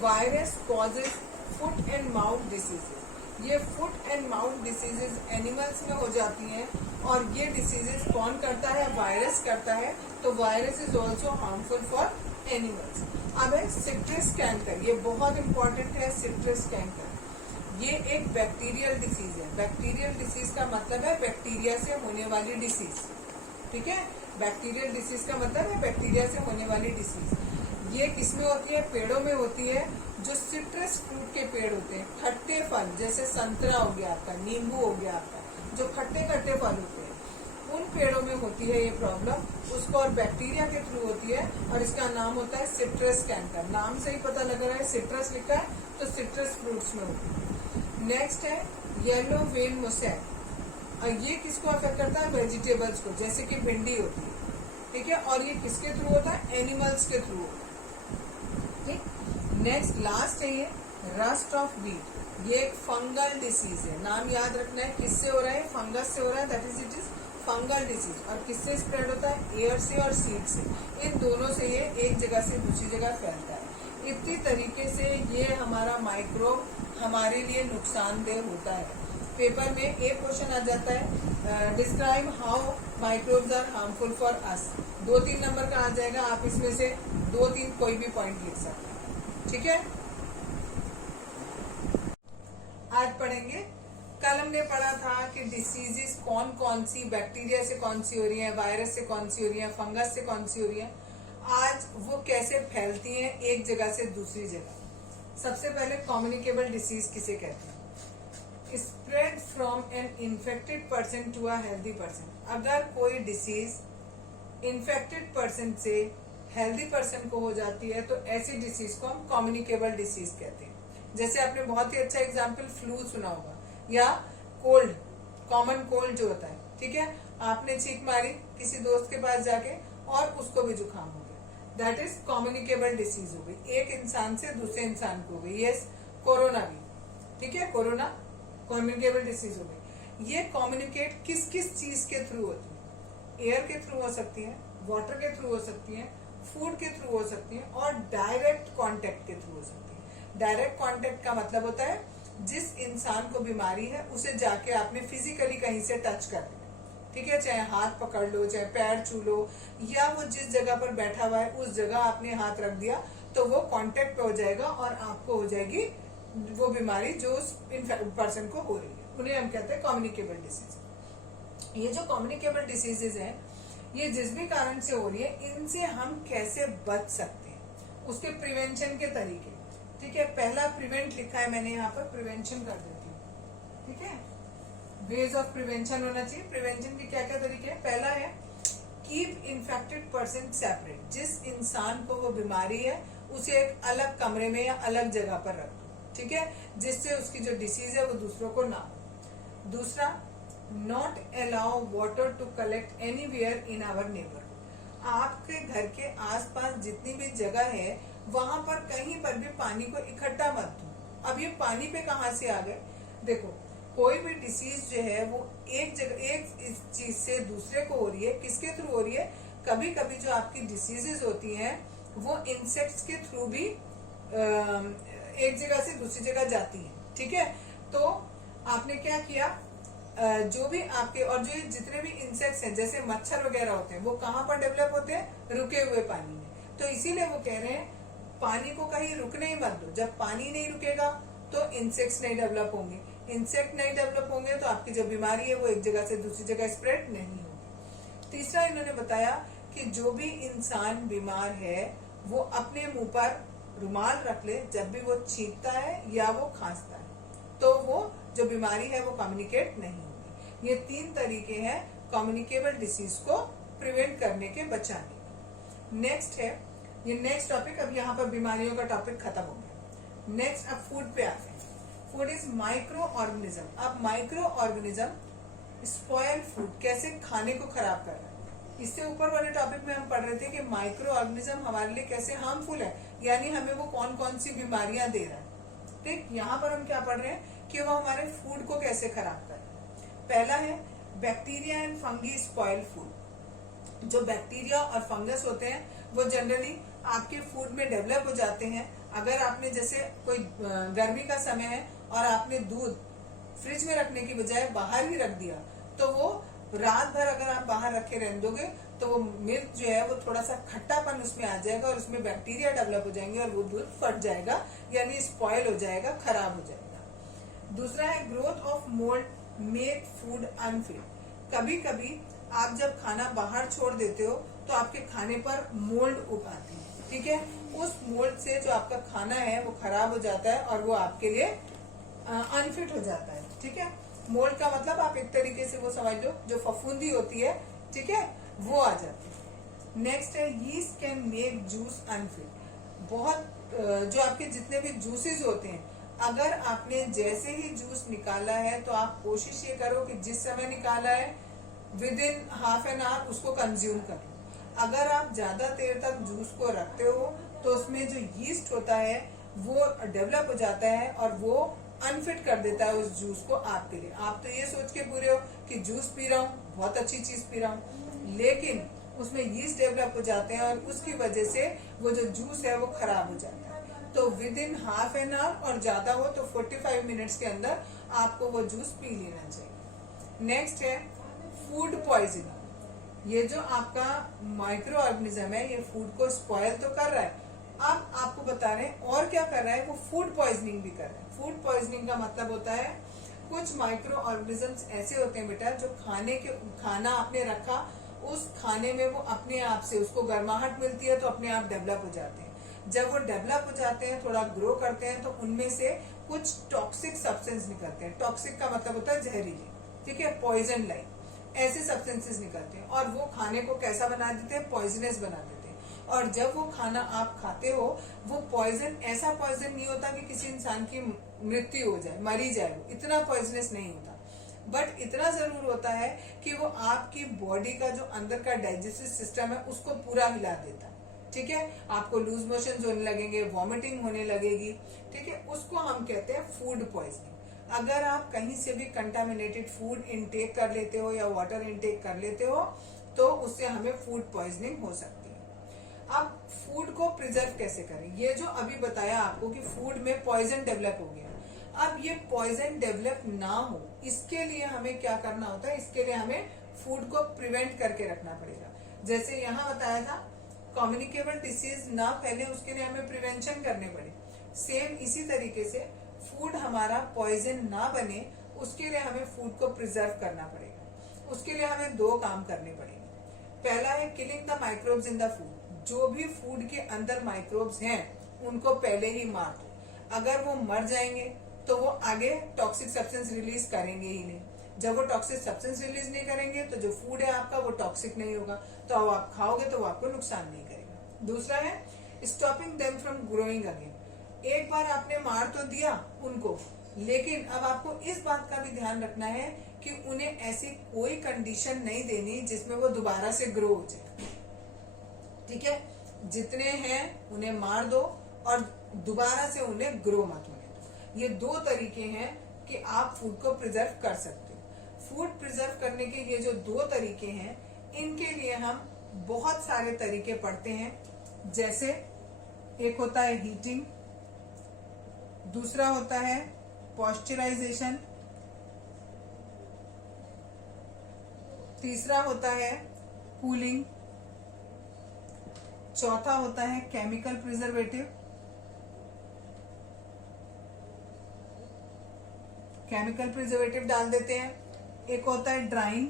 virus causes foot and mouth diseases. ये foot and mouth diseases animals में हो जाती हैं और ये डिसीजेज कौन करता है? वायरस करता है। तो virus is also harmful for animals. अब है सिट्रस कैंकर, ये बहुत इंपॉर्टेंट है। सिट्रस कैंकर ये एक बैक्टीरियल डिसीज है। बैक्टीरियल डिसीज का मतलब है बैक्टीरिया से होने वाली डिसीज। ठीक है, बैक्टीरियल डिसीज का मतलब है बैक्टीरिया से होने वाली डिसीज। ये किसमें होती है? पेड़ों में होती है। जो सिट्रस फ्रूट के पेड़ होते हैं, खट्टे फल, जैसे संतरा हो गया आपका, नींबू हो गया आपका, जो खट्टे खट्टे फल होते हैं, उन पेड़ों में होती है ये प्रॉब्लम। उसको और बैक्टीरिया के थ्रू होती है और इसका नाम होता है सिट्रस कैंकर। नाम से ही पता लग रहा है, सिट्रस लिखा है तो सिट्रस फ्रूट्स में होती है। नेक्स्ट है येलो वेल मोसैक। ये किसको अफेक्ट करता है? वेजिटेबल्स को, जैसे कि भिंडी होती है। ठीक है, और ये किसके थ्रू होता है? एनिमल्स के थ्रू होता है। ठीक, नेक्स्ट लास्ट है ये रस्ट ऑफ वीट। ये एक फंगल डिसीज है। नाम याद रखना है, किससे हो रहा है? फंगस से हो रहा है, that is it is fungal disease. और किससे स्प्रेड होता है? एयर से और सीड से। इन दोनों से ये एक जगह से दूसरी जगह फैलता है। इतनी तरीके से ये हमारा माइक्रोब हमारे लिए नुकसानदेह होता है। पेपर में एक क्वेश्चन आ जाता है, describe how microbes are harmful for us. 2-3 number का आ जाएगा, आप इसमें से 2-3 कोई भी पॉइंट लिख सकते हैं। ठीक है, आज पढ़ेंगे। कल हमने पढ़ा था कि डिसीजेस कौन कौन सी, बैक्टीरिया से कौन सी हो रही है, वायरस से कौन सी हो रही है, फंगस से कौन सी हो रही है। आज वो कैसे फैलती हैं एक जगह से दूसरी जगह। सबसे पहले कम्युनिकेबल डिसीज किसे कहते हैं? Spread from an infected person to a healthy person. अगर कोई डिसीज इन्फेक्टेड पर्सन से हेल्दी पर्सन को हो जाती है तो ऐसी डिसीज को हम कम्युनिकेबल डिसीज कहते हैं। जैसे आपने बहुत ही अच्छा एग्जाम्पल फ्लू सुना होगा, या कोल्ड, कॉमन कोल्ड जो होता है। ठीक है, आपने छींक मारी किसी दोस्त के पास जाके और उसको भी जुकाम हो गया, दैट इज कम्युनिकेबल डिसीज हो गई, एक इंसान से दूसरे इंसान को हो गई। यस, कोरोना भी, ठीक है, कोरोना कम्युनिकेबल डिसीज हो गई। ये कम्युनिकेट किस किस चीज के थ्रू होती है? एयर के थ्रू हो सकती है, वाटर के थ्रू हो सकती है, फूड के थ्रू हो सकती है और डायरेक्ट कांटेक्ट के थ्रू हो सकती है। डायरेक्ट कांटेक्ट का मतलब होता है जिस इंसान को बीमारी है उसे जाके आपने फिजिकली कहीं से टच कर लिया। ठीक है, चाहे हाथ पकड़ लो, चाहे पैर छू लो, या वो जिस जगह पर बैठा हुआ है उस जगह आपने हाथ रख दिया तो वो कांटेक्ट पे हो जाएगा और आपको हो जाएगी वो बीमारी जो उस पर्सन को हो रही है। उन्हें हम कहते हैं कम्युनिकेबल डिसीज। ये जो कम्युनिकेबल डिसीजेज हैं, ये जिस भी कारण से हो रही है, इनसे हम कैसे बच सकते हैं, उसके प्रिवेंशन के तरीके। ठीक है, पहला प्रिवेंट लिखा है मैंने यहाँ पर, प्रिवेंशन कर देती हूँ। ठीक है, वेज ऑफ प्रिवेंशन होना चाहिए। प्रिवेंशन के क्या क्या तरीके हैं? पहला है कीप इन्फेक्टेड पर्सन सेपरेट। जिस इंसान को वो बीमारी है उसे एक अलग कमरे में या अलग जगह पर रख दो। ठीक है, जिससे उसकी जो डिसीज है वो दूसरों को ना हो। दूसरा, not allow water to collect anywhere in our neighbourhood. आपके घर के आसपास जितनी भी जगह है वहां पर कहीं पर भी पानी को इकट्ठा मत दो। अब ये पानी पे कहाँ से आ गए? देखो, कोई भी डिसीज जो है वो एक जगह, एक चीज से दूसरे को हो रही है। किसके थ्रू हो रही है? कभी कभी जो आपकी डिसीजेज होती हैं वो इंसेक्ट्स के थ्रू भी एक जगह से दूसरी जगह जाती है। ठीक है, तो आपने क्या किया, जो भी आपके, और जो जितने भी इंसेक्ट्स हैं जैसे मच्छर वगैरह होते हैं वो कहाँ पर डेवलप होते हैं? रुके हुए पानी में। तो इसीलिए वो कह रहे हैं पानी को कहीं रुकने ही मत दो। जब पानी नहीं रुकेगा तो इंसेक्ट्स नहीं डेवलप होंगे, इंसेक्ट नहीं डेवलप होंगे तो आपकी जो बीमारी है वो एक जगह से दूसरी जगह स्प्रेड नहीं होगी। तीसरा इन्होंने बताया कि जो भी इंसान बीमार है वो अपने मुंह पर रुमाल रख ले, जब भी वो छींकता है या वो खांसता है तो वो जो बीमारी है वो कम्युनिकेट नहीं होगी। ये 3 तरीके हैं कम्युनिकेबल डिसीज को प्रिवेंट करने के, बचाने के। नेक्स्ट है ये नेक्स्ट टॉपिक। अब यहाँ पर बीमारियों का टॉपिक खत्म हो गया। नेक्स्ट अब फूड पे आते हैं। Food is micro organism. अब माइक्रो ऑर्गेनिज्म स्पॉयल फूड, कैसे खाने को खराब कर रहा है। इससे ऊपर वाले टॉपिक में हम पढ़ रहे थे कि माइक्रो ऑर्गेनिज्म हमारे लिए कैसे हार्मफुल है, यानी हमें वो कौन कौन सी बीमारियां दे रहा है। ठीक, यहाँ पर हम क्या पढ़ रहे हैं कि वो हमारे फूड को कैसे खराब कर रहे हैं। पहला है bacteria and fungi spoil food. जो बैक्टीरिया और फंगस होते हैं वो जनरली आपके फूड में डेवलप हो जाते हैं। अगर आपने जैसे कोई गर्मी का समय है और आपने दूध फ्रिज में रखने की बजाय बाहर ही रख दिया तो वो रात भर अगर आप बाहर रखे रहने दोगे तो वो मिल्क जो है वो थोड़ा सा खट्टापन उसमें आ जाएगा और उसमें बैक्टीरिया डेवलप हो जाएंगे और वो दूध फट जाएगा, यानी स्पॉयल हो जाएगा, खराब हो जाएगा। दूसरा है growth of mould make food unfit. कभी कभी आप जब खाना बाहर छोड़ देते हो तो आपके खाने पर मोल्ड उग आती है। ठीक है, उस मोल्ड से जो आपका खाना है वो खराब हो जाता है और वो आपके लिए अनफिट हो जाता है। ठीक है, मोल्ड का मतलब आप एक तरीके से वो समझ लो जो फफूंदी होती है, ठीक है, वो आ जाती है। नेक्स्ट है yeast can make juice unfit. बहुत जो आपके जितने भी जूसेस होते हैं, अगर आपने जैसे ही जूस निकाला है तो आप कोशिश ये करो कि जिस समय निकाला है with in half an hour उसको कंज्यूम करो। अगर आप ज्यादा देर तक जूस को रखते हो तो उसमें जो यीस्ट होता है वो डेवलप हो जाता है और वो अनफिट कर देता है उस जूस को आपके लिए। आप तो ये सोच के पूरे हो कि जूस पी रहा हूँ, बहुत अच्छी चीज पी रहा हूँ, लेकिन उसमें यीस्ट डेवलप हो जाते हैं और उसकी वजह से वो जो जूस है वो खराब हो जाता है। तो with in half an hour और ज्यादा हो तो 45 मिनट्स के अंदर आपको वो जूस पी लेना चाहिए। नेक्स्ट है फूड पॉइजनिंग। ये जो आपका माइक्रो ऑर्गेनिज्म है ये फूड को स्पॉयल तो कर रहा है, अब आपको बता रहे हैं और क्या कर रहा है, वो फूड पॉइजनिंग भी कर रहा है। फूड पॉइजनिंग का मतलब होता है कुछ माइक्रो ऑर्गेनिजम्स ऐसे होते हैं बेटा जो खाना आपने रखा, उस खाने में वो अपने आप से उसको गर्माहट मिलती है तो अपने आप डेवलप हो जाते हैं। जब वो डेवलप हो जाते हैं, थोड़ा ग्रो करते हैं, तो उनमें से कुछ टॉक्सिक सब्सटेंस निकलते हैं। टॉक्सिक का मतलब होता है जहरीले, ठीक है, पॉइजन लाइक ऐसे सब्सटेंसेस निकलते हैं और वो खाने को कैसा बना देते हैं, पॉइजनस बना देते हैं। और जब वो खाना आप खाते हो वो पॉइजन ऐसा पॉइजन नहीं होता कि किसी इंसान की मृत्यु हो जाए, मरी जाए, वो इतना पॉइजनस नहीं होता, बट इतना जरूर होता है कि वो आपकी बॉडी का जो अंदर का डाइजेस्टिव सिस्टम है उसको पूरा हिला देता है। ठीक है, आपको लूज मोशन होने लगेंगे, वॉमिटिंग होने लगेगी, ठीक है, उसको हम कहते हैं फूड पॉइजनिंग। अगर आप कहीं से भी कंटामिनेटेड फूड इनटेक कर लेते हो या वाटर इनटेक कर लेते हो तो उससे हमें फूड पॉइजनिंग हो सकती है। अब फूड को प्रिजर्व कैसे करें, ये जो अभी बताया आपको कि फूड में पॉइजन डेवलप हो गया, अब ये पॉइजन डेवलप ना हो इसके लिए हमें क्या करना होता है, इसके लिए हमें फूड को प्रिवेंट करके रखना पड़ेगा। जैसे यहाँ बताया था कम्युनिकेबल डिसीज ना फैले उसके लिए हमें प्रिवेंशन करने पड़े, सेम इसी तरीके से फूड हमारा पॉइजन ना बने उसके लिए हमें फूड को प्रिजर्व करना पड़ेगा। उसके लिए हमें 2 काम करने पड़ेंगे। पहला है killing the microbes in the food. जो भी फूड के अंदर माइक्रोब्स हैं उनको पहले ही मार दो। अगर वो मर जाएंगे तो वो आगे टॉक्सिक सब्सटेंस रिलीज करेंगे ही नहीं। जब वो टॉक्सिक सब्सटेंस रिलीज नहीं करेंगे तो जो फूड है आपका वो टॉक्सिक नहीं होगा, तो अब आप खाओगे तो वो आपको नुकसान नहीं करेगा। दूसरा है stopping them from growing again. एक बार आपने मार तो दिया उनको, लेकिन अब आपको इस बात का भी ध्यान रखना है कि उन्हें ऐसी कोई कंडीशन नहीं देनी जिसमें वो दोबारा से ग्रो हो जाए। ठीक है, जितने हैं उन्हें मार दो और दोबारा से उन्हें ग्रो मत होने दो। ये 2 तरीके हैं कि आप फूड को प्रिजर्व कर सकते हो। फूड प्रिजर्व करने के ये जो 2 तरीके हैं इनके लिए हम बहुत सारे तरीके पढ़ते हैं। जैसे एक होता है हीटिंग, दूसरा होता है पॉस्चराइजेशन, तीसरा होता है कूलिंग, चौथा होता है केमिकल प्रिजर्वेटिव केमिकल प्रिजर्वेटिव डाल देते हैं, एक होता है ड्राइंग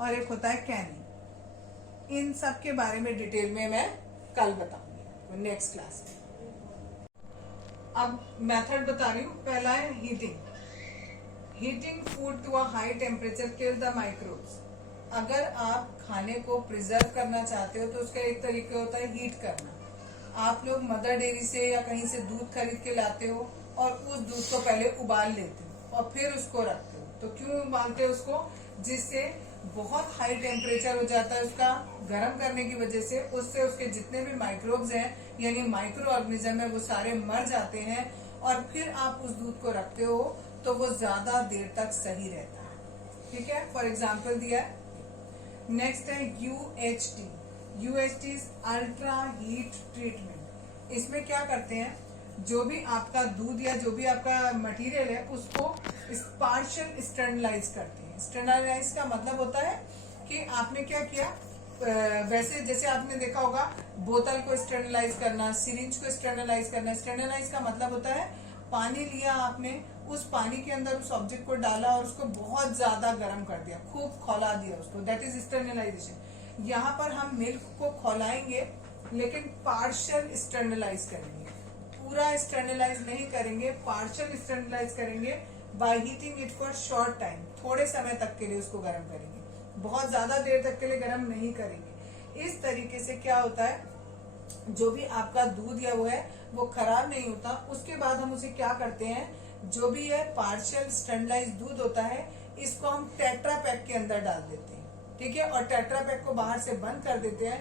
और एक होता है कैनिंग। इन सब के बारे में डिटेल में मैं कल बताऊंगी नेक्स्ट क्लास में। अब मेथड बता रही हूँ। पहला है heating food to a high temperature kill the microbes. अगर आप खाने को प्रिजर्व करना चाहते हो तो उसका एक तरीका होता है हीट करना। आप लोग मदर डेयरी से या कहीं से दूध खरीद के लाते हो और उस दूध को पहले उबाल लेते हो और फिर उसको रखते हो। तो क्यों उबालते हो उसको? जिससे बहुत हाई टेम्परेचर हो जाता है उसका, गर्म करने की वजह से उससे उसके जितने भी माइक्रोब्स हैं यानी माइक्रो ऑर्गेनिज्म है वो सारे मर जाते हैं और फिर आप उस दूध को रखते हो तो वो ज्यादा देर तक सही रहता है। ठीक है, फॉर एग्जाम्पल दिया है। नेक्स्ट है UHT। UHT is ultra heat treatment. इसमें क्या करते हैं, जो भी आपका दूध या जो भी आपका मटेरियल है उसको पार्शियल स्टरलाइज करते हैं। स्टरलाइज का मतलब होता है कि आपने क्या किया, वैसे जैसे आपने देखा होगा बोतल को स्टरलाइज करना, सिरिंज को स्टरलाइज करना। स्टरलाइज का मतलब होता है पानी लिया आपने, उस पानी के अंदर उस ऑब्जेक्ट को डाला और उसको बहुत ज्यादा गर्म कर दिया, खूब खौला दिया उसको, दैट इज स्टरलाइजेशन। यहाँ पर हम मिल्क को खौलाएंगे लेकिन पार्शियल स्टरलाइज करेंगे, पूरा स्टरलाइज नहीं करेंगे, पार्शियल स्टरलाइज करेंगे by heating it for short time. थोड़े समय तक के लिए उसको गर्म करेंगे, बहुत ज्यादा देर तक के लिए गर्म नहीं करेंगे। इस तरीके से क्या होता है, जो भी आपका दूध या वो है वो खराब नहीं होता। उसके बाद हम उसे क्या करते हैं, जो भी है पार्शियल स्टरलाइज दूध होता है इसको हम टेट्रा पैक के अंदर डाल देते हैं। ठीक है, और टेट्रा पैक को बाहर से बंद कर देते हैं।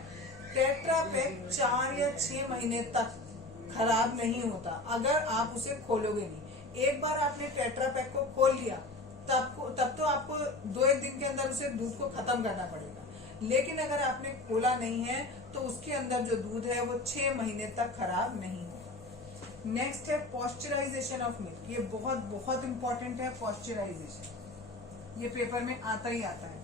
टेट्रा पैक 4 या 6 महीने तक खराब नहीं होता अगर आप उसे खोलोगे नहीं। एक बार आपने टेट्रा पैक को खोल लिया तब तो आपको 2-1 दिन के अंदर उसे दूध को खत्म करना पड़ेगा, लेकिन अगर आपने खोला नहीं है तो उसके अंदर जो दूध है वो 6 महीने तक खराब नहीं होगा। नेक्स्ट है पॉस्चराइजेशन ऑफ मिल्क। ये बहुत बहुत इंपॉर्टेंट है पॉस्चराइजेशन, ये पेपर में आता ही आता है।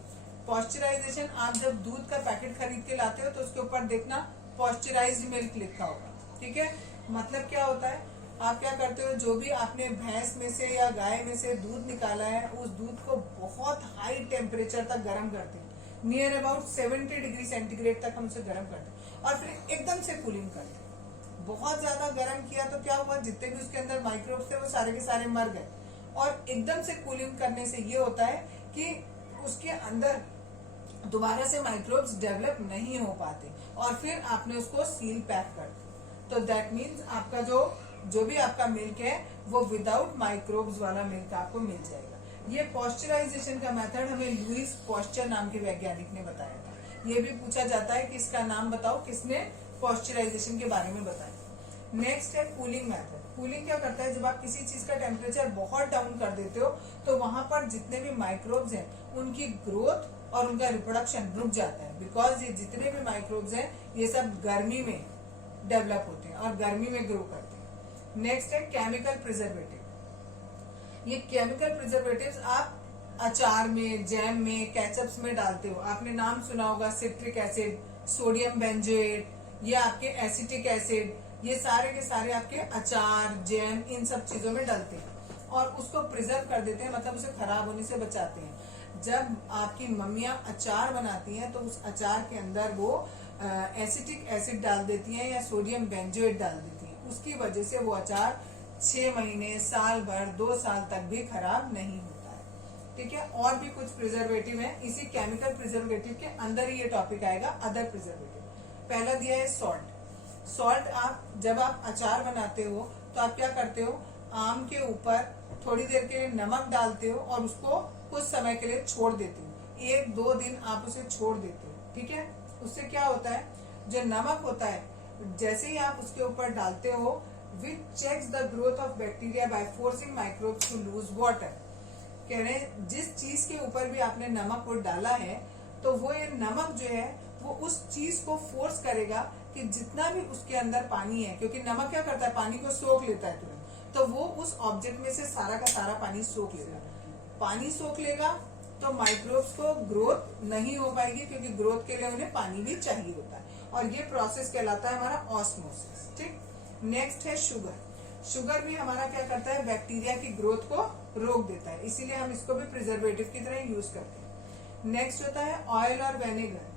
पॉस्चराइजेशन, आप जब दूध का पैकेट खरीद के लाते हो तो उसके ऊपर देखना पॉस्चराइज्ड मिल्क लिखा होगा। ठीक है, मतलब क्या होता है, आप क्या करते हो, जो भी आपने भैंस में से या गाय में से दूध निकाला है उस दूध को बहुत हाई टेम्परेचर तक गर्म करते हैं, नियर अबाउट 70 डिग्री सेंटीग्रेड तक हम उसे गर्म करते हैं और फिर एकदम से कूलिंग करते हैं। बहुत ज्यादा गर्म किया तो क्या हुआ, जितने भी उसके अंदर माइक्रोब्स थे वो सारे के सारे मर गए। और एकदम से कूलिंग करने से ये होता है कि उसके अंदर दोबारा से माइक्रोब्स डेवलप नहीं हो पाते और फिर आपने उसको सील पैक कर दिया। तो दैट मीन्स आपका जो भी आपका मिल्क है वो विदाउट माइक्रोब्स वाला मिल्क आपको मिल जाएगा। ये पॉस्चराइजेशन का मेथड हमें लुईस पॉस्चर नाम के वैज्ञानिक ने बताया था। ये भी पूछा जाता है कि इसका नाम बताओ किसने पॉस्चराइजेशन के बारे में बताया। नेक्स्ट है कूलिंग मेथड। कूलिंग क्या करता है, जब आप किसी चीज का टेम्परेचर बहुत डाउन कर देते हो तो वहां पर जितने भी माइक्रोब्स हैं उनकी ग्रोथ और उनका रिप्रोडक्शन रुक जाता है, बिकॉज ये जितने भी माइक्रोब्स हैं ये सब गर्मी में डेवलप होते हैं और गर्मी में ग्रो करते हैं। नेक्स्ट है केमिकल प्रिजर्वेटिव। ये केमिकल प्रिजर्वेटिव्स आप अचार में, जैम में, केचप्स में डालते हो। आपने नाम सुना होगा सिट्रिक एसिड, सोडियम बेंजोएट, ये आपके एसिटिक एसिड, ये सारे के सारे आपके अचार, जैम, इन सब चीजों में डालते हैं और उसको प्रिजर्व कर देते हैं, मतलब उसे खराब होने से बचाते हैं। जब आपकी मम्मियां अचार बनाती हैं तो उस अचार के अंदर वो एसिटिक एसिड डाल देती हैं या सोडियम बेंजोएट डाल देती हैं, उसकी वजह से वो अचार 6 महीने, साल भर, 2 साल तक भी खराब नहीं होता है। ठीक है, और भी कुछ प्रिजर्वेटिव है, इसी केमिकल प्रिजर्वेटिव के अंदर ही ये टॉपिक आएगा, अदर प्रिजर्वेटिव। पहला दिया है सॉल्ट। सॉल्ट, आप जब आप अचार बनाते हो तो आप क्या करते हो, आम के ऊपर थोड़ी देर के लिए नमक डालते हो और उसको कुछ समय के लिए छोड़ देते हो। 1-2 दिन आप उसे छोड़ देते हो। ठीक है, उससे क्या होता है, जो नमक होता है जैसे ही आप उसके ऊपर डालते हो, which checks the growth of bacteria by forcing microbes to lose water. कह रहे हैं जिस चीज के ऊपर भी आपने नमक को डाला है तो वो ये नमक जो है वो उस चीज को फोर्स करेगा कि जितना भी उसके अंदर पानी है, क्योंकि नमक क्या करता है, पानी को सोख लेता है तुरंत, तो वो उस ऑब्जेक्ट में से सारा का सारा पानी सोख लेगा। पानी सोख लेगा तो माइक्रोब्स को ग्रोथ नहीं हो पाएगी, क्योंकि ग्रोथ के लिए उन्हें पानी भी चाहिए होता है और ये प्रोसेस कहलाता है हमारा ऑस्मोसिस। ठीक, नेक्स्ट है शुगर। शुगर भी हमारा क्या करता है, बैक्टीरिया की ग्रोथ को रोक देता है, इसीलिए हम इसको भी प्रिजर्वेटिव की तरह यूज करते हैं। नेक्स्ट होता है ऑयल और vinegar,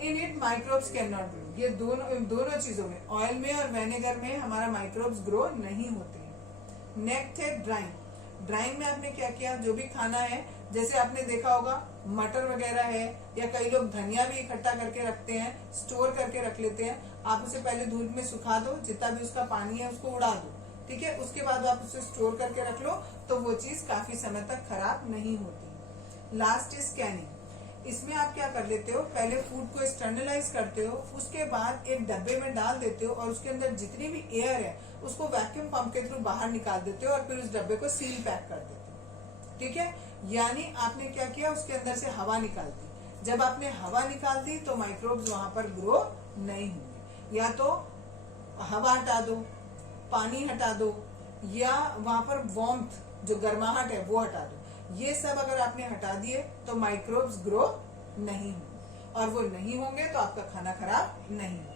in it microbes can not grow. ये दोनों चीजों में, ऑयल में और वेनेगर में हमारा माइक्रोब्स ग्रो नहीं होते हैं। नेक्स्ट है ड्राइंग। ड्राइंग में आपने क्या किया, जो भी खाना है, जैसे आपने देखा होगा मटर वगैरह है, या कई लोग धनिया भी इकट्ठा करके रखते हैं, स्टोर करके रख लेते हैं। आप उसे पहले धूप में सुखा दो, जितना भी उसका पानी है उसको उड़ा दो, ठीक है, उसके बाद आप उसे स्टोर करके रख लो, तो वो चीज काफी समय तक खराब नहीं होती। Last is Canning. इसमें आप क्या कर लेते हो, पहले फूड को स्टर्नलाइज करते हो, उसके बाद एक डब्बे में डाल देते हो और उसके अंदर जितनी भी एयर है उसको वैक्यूम पंप के थ्रू बाहर निकाल देते हो और फिर उस डब्बे को सील पैक कर देते हो, ठीक है। यानी आपने क्या किया, उसके अंदर से हवा निकाल दी। जब आपने हवा निकाल दी तो माइक्रोब्स वहां पर ग्रो नहीं होंगे। या तो हवा हटा दो, पानी हटा दो, या वहां पर वार्मथ जो गर्माहट है वो हटा दो। ये सब अगर आपने हटा दिए तो माइक्रोब्स ग्रो नहीं होंगे, और वो नहीं होंगे तो आपका खाना खराब नहीं होगा।